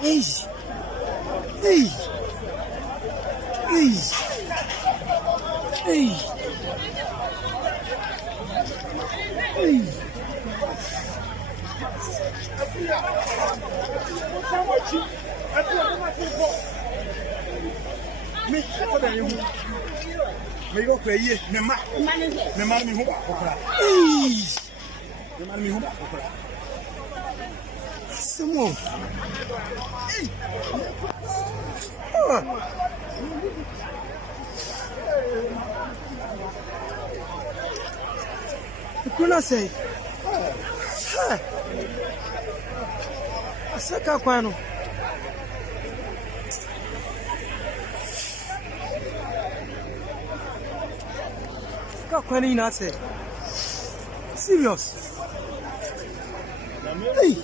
Hey. Hey. Hey. Hey. Hey. Me go pay ye, me ma me who back okra. Me man me who back okra. Someone. Hey. Kuna say. Asaka kwano. Kwani na say. Serious. Hey.